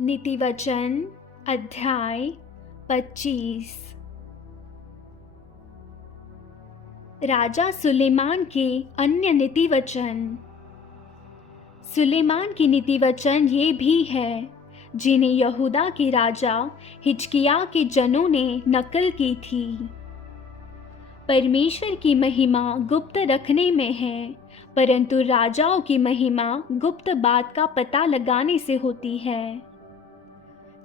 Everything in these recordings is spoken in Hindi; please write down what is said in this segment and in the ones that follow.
नीतिवचन अध्याय 25। राजा सुलेमान के अन्य नीतिवचन। सुलेमान की नीतिवचन ये भी है जिन्हें यहूदा के राजा हिजकिय्याह के जनों ने नकल की थी। परमेश्वर की महिमा गुप्त रखने में है, परंतु राजाओं की महिमा गुप्त बात का पता लगाने से होती है।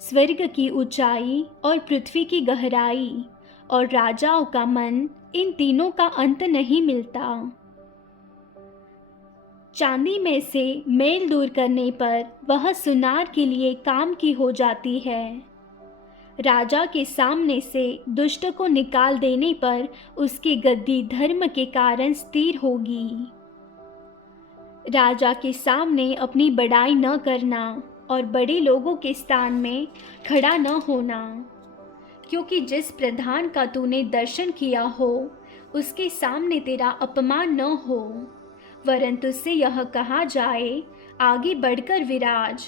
स्वर्ग की ऊंचाई और पृथ्वी की गहराई और राजाओं का मन, इन तीनों का अंत नहीं मिलता। चांदी में से मेल दूर करने पर वह सुनार के लिए काम की हो जाती है। राजा के सामने से दुष्ट को निकाल देने पर उसकी गद्दी धर्म के कारण स्थिर होगी। राजा के सामने अपनी बड़ाई न करना और बड़े लोगों के स्थान में खड़ा न होना, क्योंकि जिस प्रधान का तूने दर्शन किया हो उसके सामने तेरा अपमान न हो, वरन तुझसे यह कहा जाए, आगे बढ़कर विराज।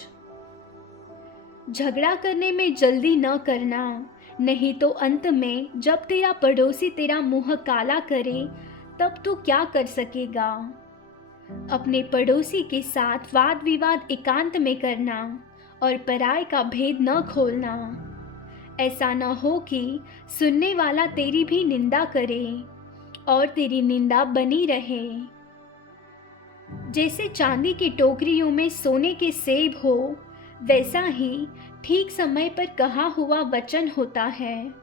झगड़ा करने में जल्दी न करना, नहीं तो अंत में जब तेरा पड़ोसी तेरा मुंह काला करे तब तू क्या कर सकेगा। अपने पड़ोसी के साथ वाद विवाद एकांत में करना और पराये का भेद न खोलना। ऐसा न हो कि सुनने वाला तेरी भी निंदा करे और तेरी निंदा बनी रहे। जैसे चांदी की टोकरियों में सोने के सेब हो, वैसा ही ठीक समय पर कहा हुआ वचन होता है।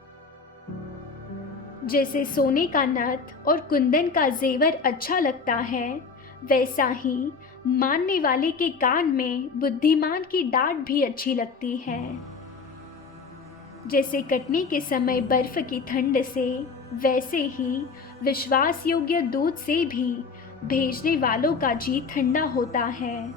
जैसे सोने का नथ और कुंदन का जेवर अच्छा लगता है, वैसा ही मानने वाले के कान में बुद्धिमान की डांट भी अच्छी लगती है। जैसे कटनी के समय बर्फ की ठंड से, वैसे ही विश्वास योग्य दूध से भी भेजने वालों का जी ठंडा होता है।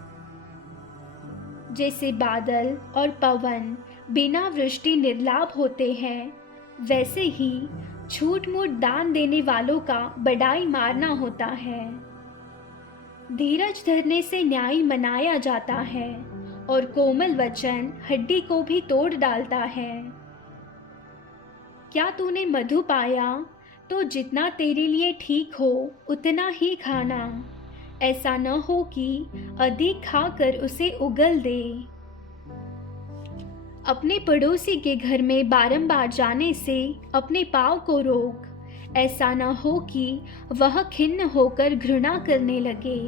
जैसे बादल और पवन बिना वृष्टि निर्लाभ होते हैं, वैसे ही छूट मूट दान देने वालों का बड़ाई मारना होता है। धीरज धरने से न्याय मनाया जाता है और कोमल वचन हड्डी को भी तोड़ डालता है। क्या तूने मधु पाया तो जितना तेरे लिए ठीक हो उतना ही खाना, ऐसा न हो कि अधिक खाकर उसे उगल दे। अपने पड़ोसी के घर में बारंबार जाने से अपने पाँव को रोक, ऐसा न हो कि वह खिन्न होकर घृणा करने लगे।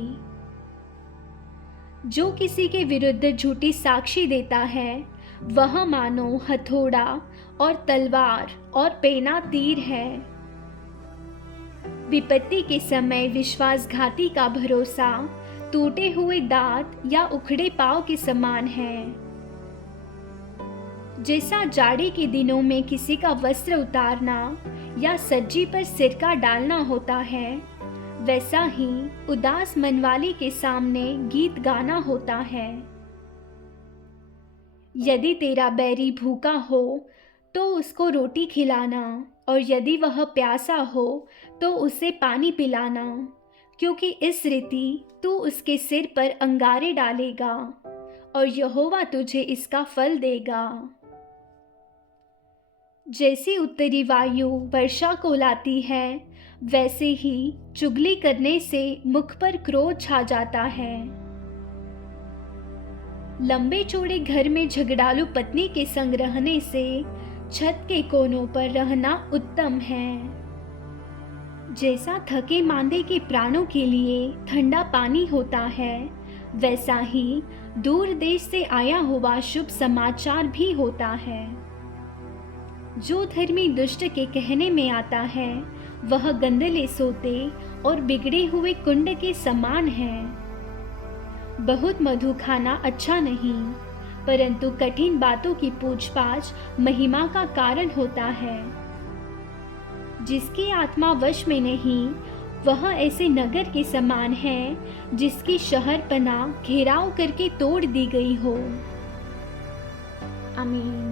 जो किसी के विरुद्ध झूठी साक्षी देता है, वह मानो हथौड़ा और तलवार और पेना तीर है। विपत्ति के समय विश्वासघाती का भरोसा टूटे हुए दांत या उखड़े पांव के समान है। जैसा जाड़े के दिनों में किसी का वस्त्र उतारना या सज्जी पर सिरका डालना होता है, वैसा ही उदास मन वाले के सामने गीत गाना होता है। यदि तेरा बैरी भूखा हो तो उसको रोटी खिलाना, और यदि वह प्यासा हो तो उसे पानी पिलाना, क्योंकि इस रीति तू उसके सिर पर अंगारे डालेगा और यहोवा तुझे इसका फल देगा। जैसी उत्तरी वायु वर्षा को लाती है, वैसे ही चुगली करने से मुख पर क्रोध छा जाता है। लंबे चौड़े घर में झगड़ालू पत्नी के संग रहने से छत के कोनों पर रहना उत्तम है। जैसा थके मांदे के प्राणों के लिए ठंडा पानी होता है, वैसा ही दूर देश से आया हुआ शुभ समाचार भी होता है। जो धर्मी दुष्ट के कहने में आता है, वह गंदले सोते और बिगड़े हुए कुंड के समान है। बहुत मधु खाना अच्छा नहीं, परंतु कठिन बातों की पूछपाछ महिमा का कारण होता है। जिसकी आत्मा वश में नहीं, वह ऐसे नगर के समान है जिसकी शहरपनाह घेराव करके तोड़ दी गई हो। आमीन।